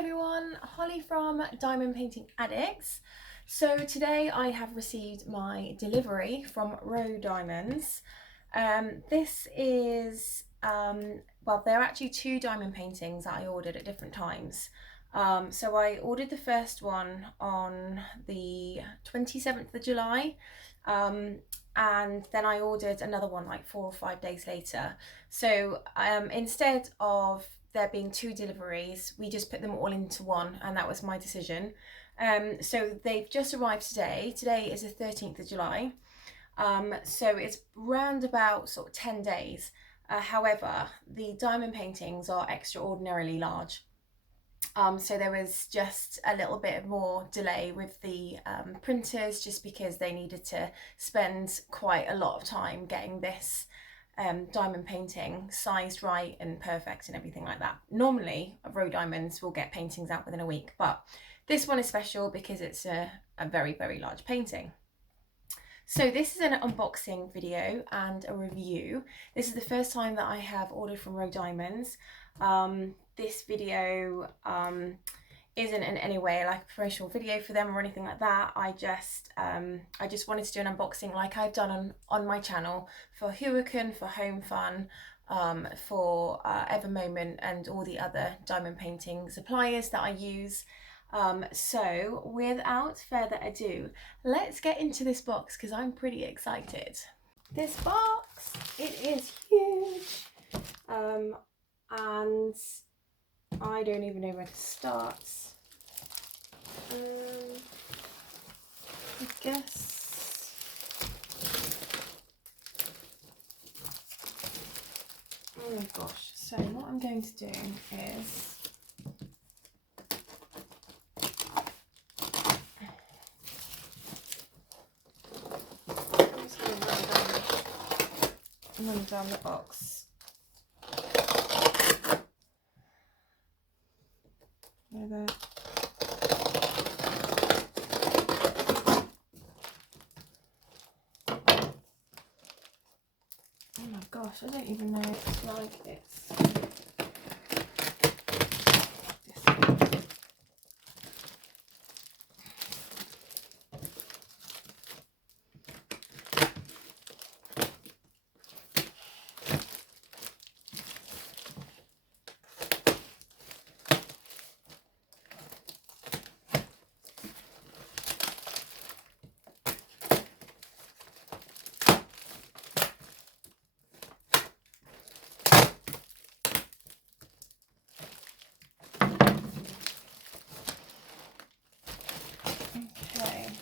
everyone, Holly from Diamond Painting Addicts. So today I have received my delivery from Rowe Diamonds. This is, well, there are actually two diamond paintings that I ordered at different times. So I ordered the first one on the 27th of July. And then I ordered another one like 4 or 5 days later. So instead of there being two deliveries, we just put them all into one, and that was my decision. So they've just arrived today. Today is the 13th of July. So it's round about sort of 10 days. However, the diamond paintings are extraordinarily large. So there was just a little bit more delay with the printers, just because they needed to spend quite a lot of time getting this diamond painting sized right and perfect and everything like that. Normally Rowe Diamonds will get paintings out within a week, but this one is special because it's a very, very large painting. So this is an unboxing video and a review. This is the first time that I have ordered from Rowe Diamonds. This video isn't in any way like a promotional video for them or anything like that. I just wanted to do an unboxing like I've done on my channel for Hurricane, for Home Fun, for Ever Moment, and all the other diamond painting suppliers that I use. So without further ado, let's get into this box because I'm pretty excited. This box, it is huge, and I don't even know where to start. I guess oh my gosh, so what I'm going to do is run down the box. There. Oh my gosh, I don't even know if it's like it's this way.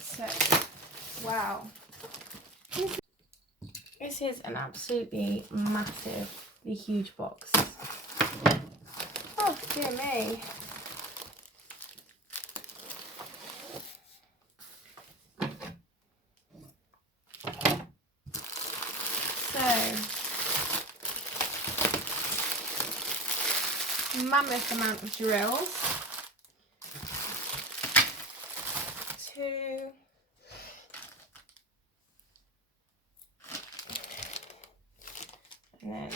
So, wow, this is an absolutely massively huge box. Oh dear me. So, mammoth amount of drills. 2, and then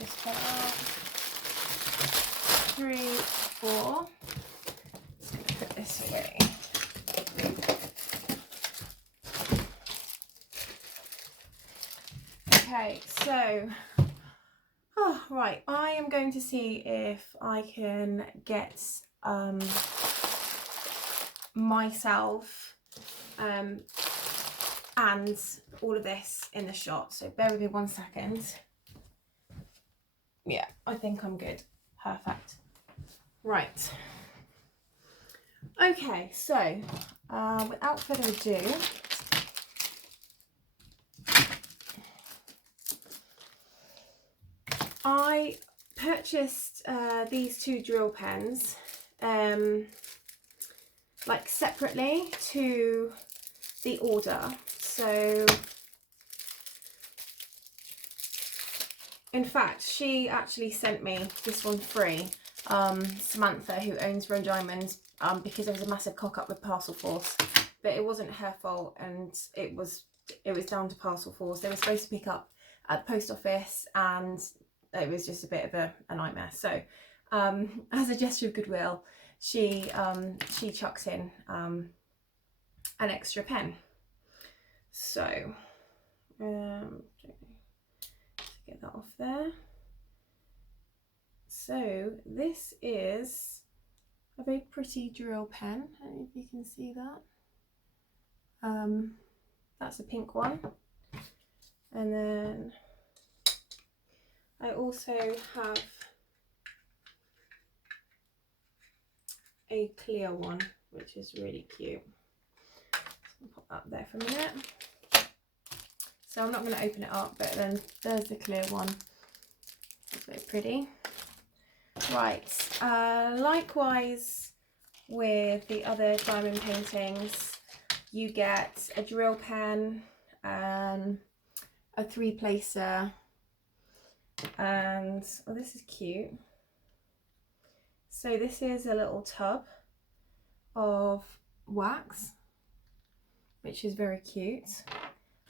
this one out. 3, 4. Just going to put this away. Okay, so right, I am going to see if I can get myself and all of this in the shot, so bear with me 1 second. Yeah, I think I'm good. Perfect. Right, okay, so without further ado, I purchased these two drill pens like separately to the order. So in fact, she actually sent me this one free, Samantha, who owns Rowe Diamonds, because there was a massive cock up with Parcel Force, but it wasn't her fault, and it was down to Parcel Force. They were supposed to pick up at the post office, and it was just a bit of a nightmare. So as a gesture of goodwill, she chucks in an extra pen. So get that off there. So this is a very pretty drill pen. I don't know if you can see that. That's a pink one. And then I also have a clear one, which is really cute. So I'll pop that there for a minute. So I'm not going to open it up, but then there's the clear one. It's very pretty. Right, likewise with the other diamond paintings, you get a drill pen, a 3-placer, and oh, this is cute. So this is a little tub of wax, which is very cute,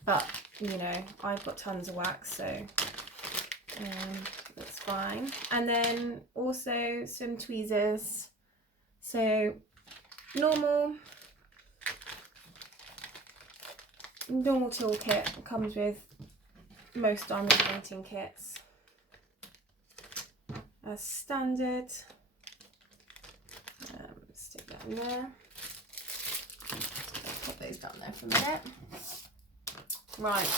but you know, I've got tons of wax, so that's fine. And then also some tweezers. So normal toolkit comes with most diamond painting kits as standard. Stick that in there. Put those down there for a minute. Right,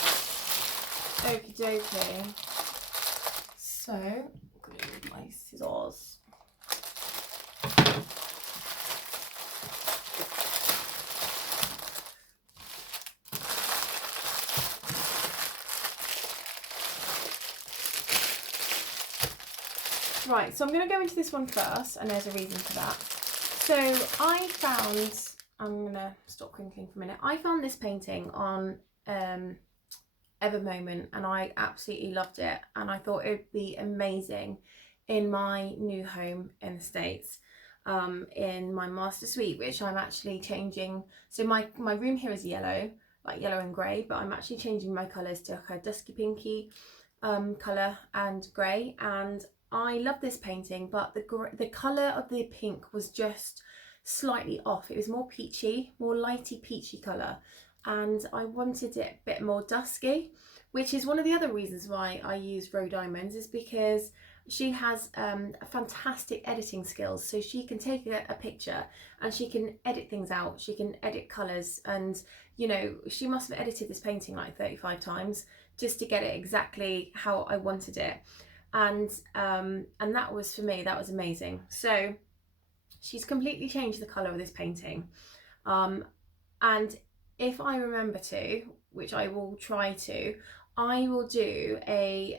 okie dokie. So I'm gonna use my scissors. Right, so I'm going to go into this one first, and there's a reason for that. So I found, I'm going to stop crinkling for a minute. I found this painting on Evermoment, and I absolutely loved it, and I thought it would be amazing in my new home in the States, in my master suite, which I'm actually changing. So my room here is yellow, like yellow and grey, but I'm actually changing my colours to like a dusky pinky colour and grey, and I love this painting, but the colour of the pink was just slightly off. It was more peachy, more lighty peachy colour, and I wanted it a bit more dusky, which is one of the other reasons why I use Rowe Diamonds, is because she has fantastic editing skills. So she can take a picture and she can edit things out, she can edit colours, and you know, she must have edited this painting like 35 times just to get it exactly how I wanted it. And that was, for me, that was amazing. So she's completely changed the colour of this painting, and if I remember to, which I will try to, I will do a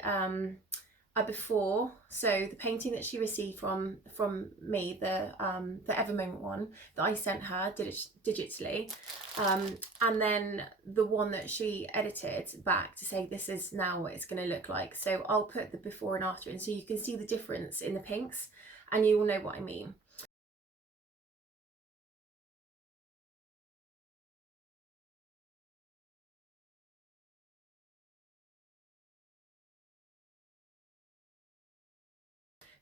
before. So the painting that she received from me, the Evermoment one that I sent her digitally, and then the one that she edited back to say this is now what it's going to look like. So I'll put the before and after in, so you can see the difference in the pinks, and you will know what I mean.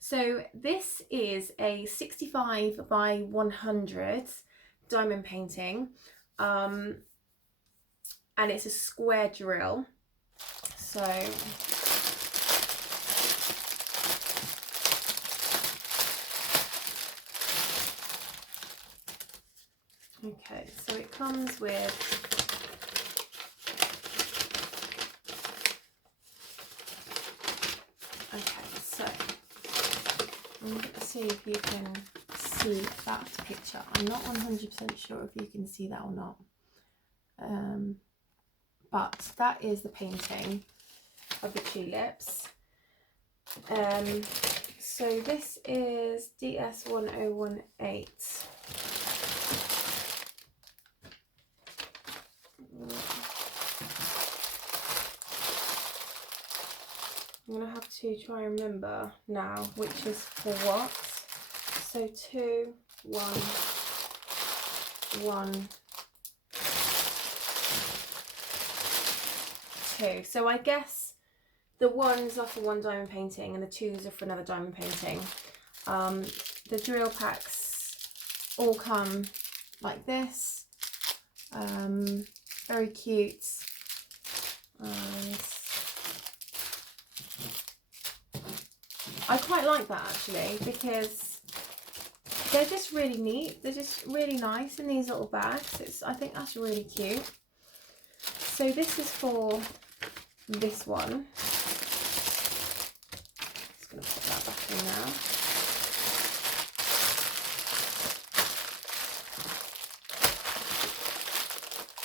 So this is a 65 by 100 diamond painting, and it's a square drill. So okay, so it comes with I'm going to see if you can see that picture. I'm not 100% sure if you can see that or not. But that is the painting of the tulips. So this is DS1018. I'm going to have to try and remember now which is for what. So 2, 1, 1, 2. So I guess the 1s are for one diamond painting and the 2s are for another diamond painting. The drill packs all come like this. Very cute. And I quite like that actually, because they're just really neat. They're just really nice in these little bags. I think that's really cute. So this is for this one. Just going to put that back in now.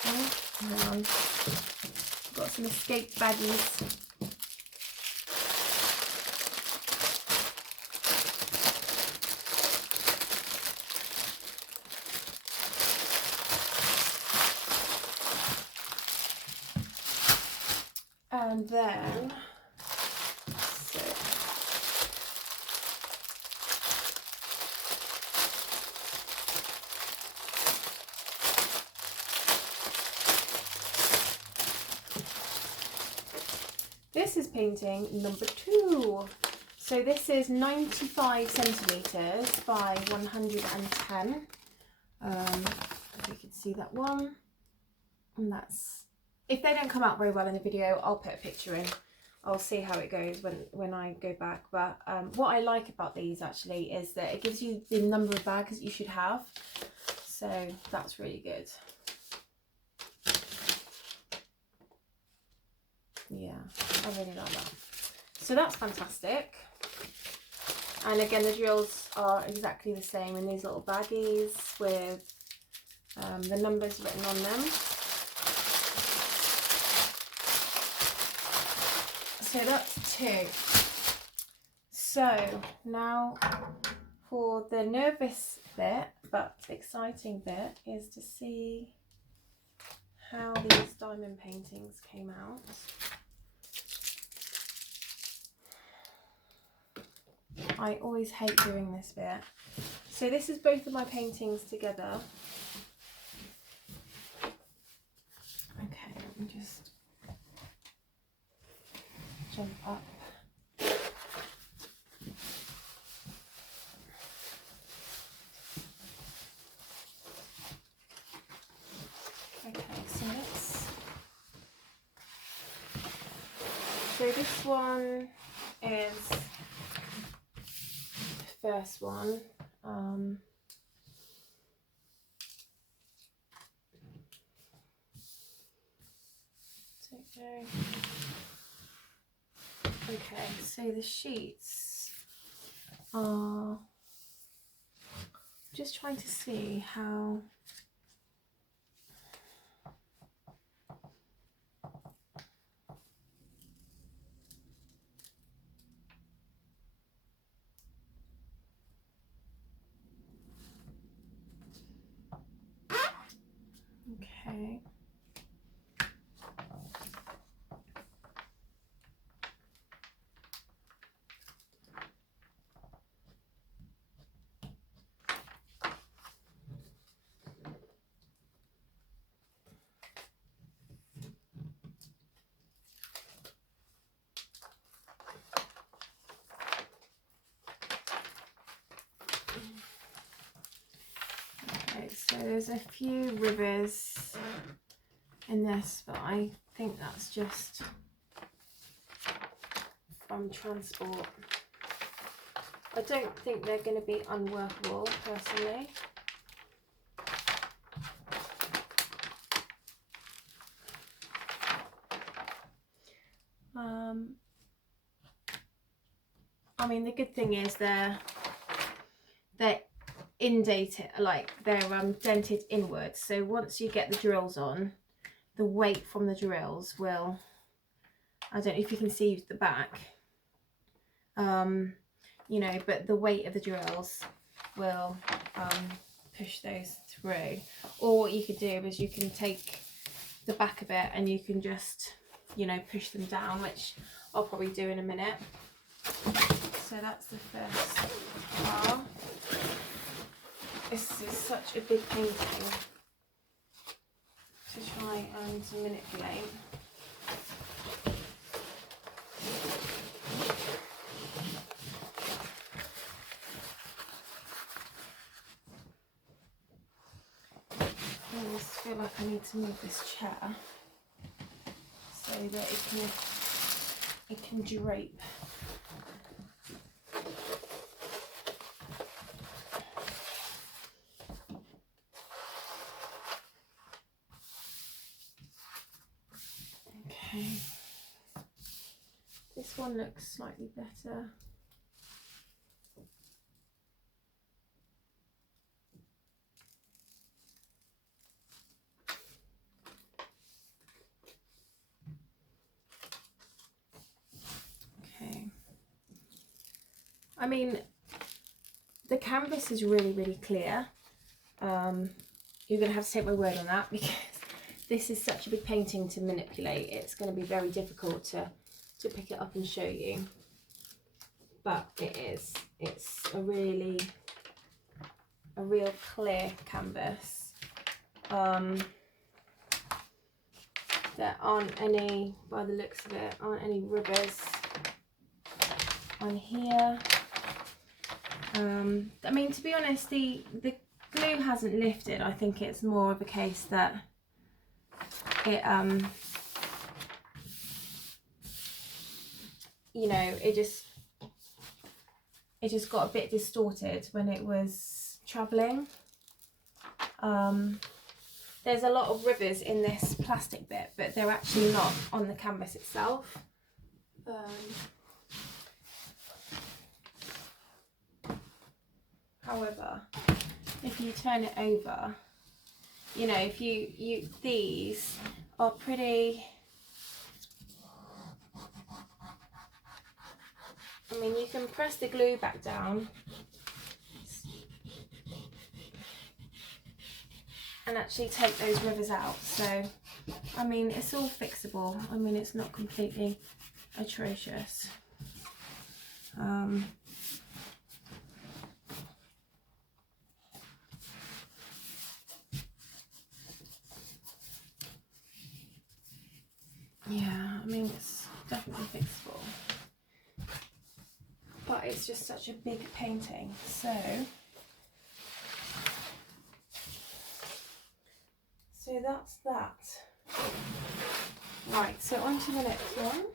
Okay, and got some escape baggies. And then, this is painting number 2. So this is 95 centimetres by 110. If you can see that one. And that's, if they don't come out very well in the video, I'll put a picture in. I'll see how it goes when I go back. But what I like about these actually is that it gives you the number of bags that you should have. So that's really good. Yeah, I really like that. So that's fantastic. And again, the drills are exactly the same in these little baggies with the numbers written on them. So that's 2. So now for the nervous bit but exciting bit is to see how these diamond paintings came out. I always hate doing this bit. So this is both of my paintings together. Okay, let me just jump up. Okay, so this one is the first one. Okay, so the sheets are just trying to see how okay. So there's a few rivers in this, but I think that's just from transport. I don't think they're going to be unworkable personally. I mean, the good thing is they're indented, like they're dented inwards, so once you get the drills on, the weight from the drills will, I don't know if you can see the back, you know, but the weight of the drills will push those through. Or what you could do is you can take the back of it and you can just, you know, push them down, which I'll probably do in a minute. So that's the first bar. This is such a big painting to try and manipulate. feel like I need to move this chair so that it can drape. Okay, this one looks slightly better. Okay, I mean, the canvas is really clear. You're going to have to take my word on that, because this is such a big painting to manipulate. It's going to be very difficult to pick it up and show you, but it is. It's a real clear canvas. There aren't any, by the looks of it, aren't any ribbers on here. I mean, to be honest, the glue hasn't lifted. I think it's more of a case that it you know, it just got a bit distorted when it was traveling. There's a lot of ribbers in this plastic bit, but they're actually not on the canvas itself. However, if you turn it over, you know, if you these are pretty, I mean, you can press the glue back down and actually take those rivers out. So, I mean, it's all fixable. I mean, it's not completely atrocious. Yeah, I mean, it's definitely fixable, but it's just such a big painting. So that's that. Right, so on to the next one.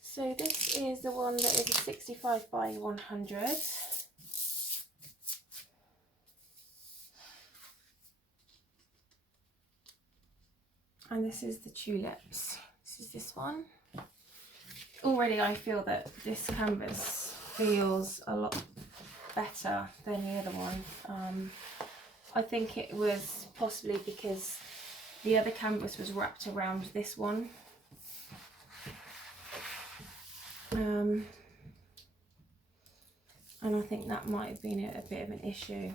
So this is the one that is a 65 by 100. And this is the tulips. This is this one. Already I feel that this canvas feels a lot better than the other one. I think it was possibly because the other canvas was wrapped around this one. And I think that might have been a bit of an issue.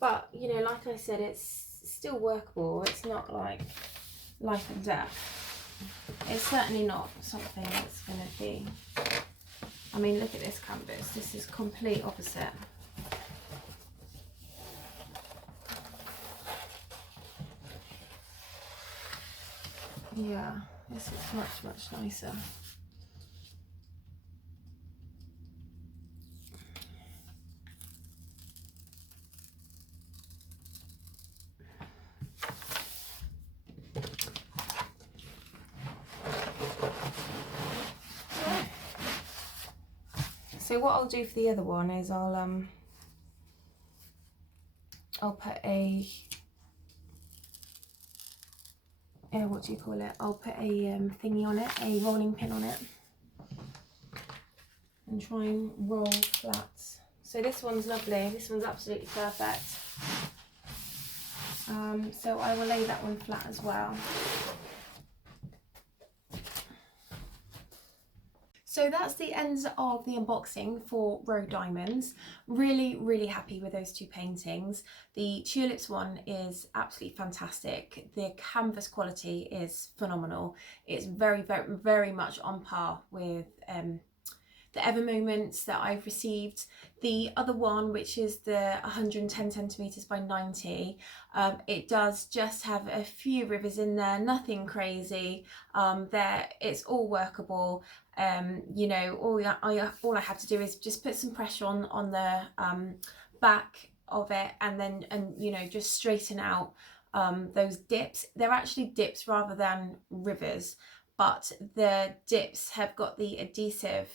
But, you know, like I said, it's still workable. It's not like life and death. It's certainly not something that's going to be... I mean, look at this canvas. This is complete opposite. Yeah, this is much nicer. So what I'll do for the other one is I'll put a what do you call it? I'll put a thingy on it, a rolling pin on it, and try and roll flat. So this one's lovely. This one's absolutely perfect. So I will lay that one flat as well. So that's the end of the unboxing for Rowe Diamonds. Really happy with those two paintings. The tulips one is absolutely fantastic. The canvas quality is phenomenal. It's very much on par with the Ever Moments that I've received. The other one, which is the 110 centimeters by 90, it does just have a few rivers in there, nothing crazy. It's all workable. You know, all I have to do is just put some pressure on the back of it, and you know, just straighten out those dips. They're actually dips rather than rivers, but the dips have got the adhesive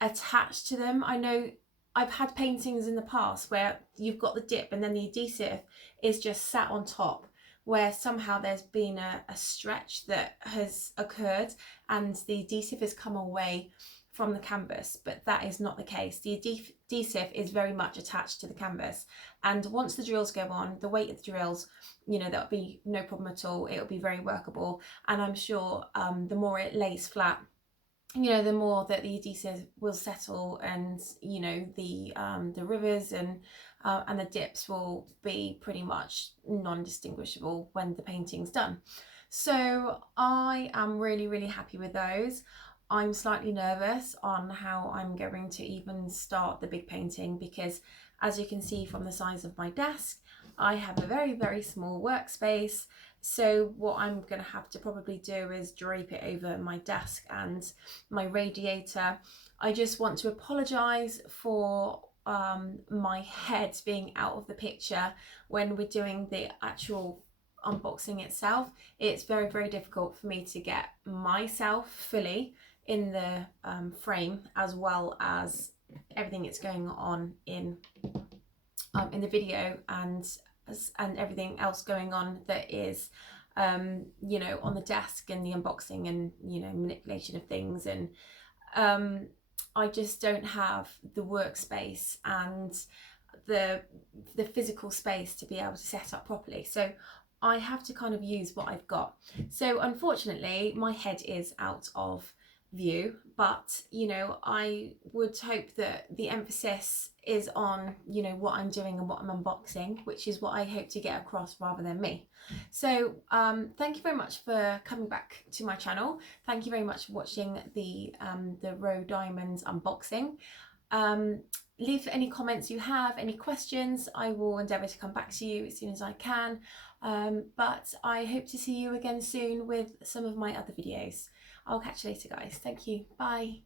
attached to them. I know I've had paintings in the past where you've got the dip and then the adhesive is just sat on top, where somehow there's been a stretch that has occurred and the adhesive has come away from the canvas, but that is not the case. The adhesive is very much attached to the canvas, and once the drills go on, the weight of the drills, you know, that'll be no problem at all. It'll be very workable, and I'm sure the more it lays flat, you know, the more that the adhesive will settle, and you know, the rivers and the dips will be pretty much non-distinguishable when the painting's done. So I am really happy with those. I'm slightly nervous on how I'm going to even start the big painting, because as you can see from the size of my desk, I have a very small workspace. So what I'm going to have to probably do is drape it over my desk and my radiator. I just want to apologise for my head being out of the picture when we're doing the actual unboxing itself. It's very difficult for me to get myself fully in the frame, as well as everything that's going on in the video, and everything else going on that is you know, on the desk, and the unboxing, and you know, manipulation of things, and I just don't have the workspace and the physical space to be able to set up properly. So I have to kind of use what I've got. So unfortunately my head is out of view, but you know, I would hope that the emphasis is on, you know, what I'm doing and what I'm unboxing, which is what I hope to get across rather than me. So thank you very much for coming back to my channel. Thank you very much for watching the Rowe Diamonds unboxing. Leave any comments you have, any questions. I will endeavour to come back to you as soon as I can, but I hope to see you again soon with some of my other videos. I'll catch you later, guys. Thank you. Bye.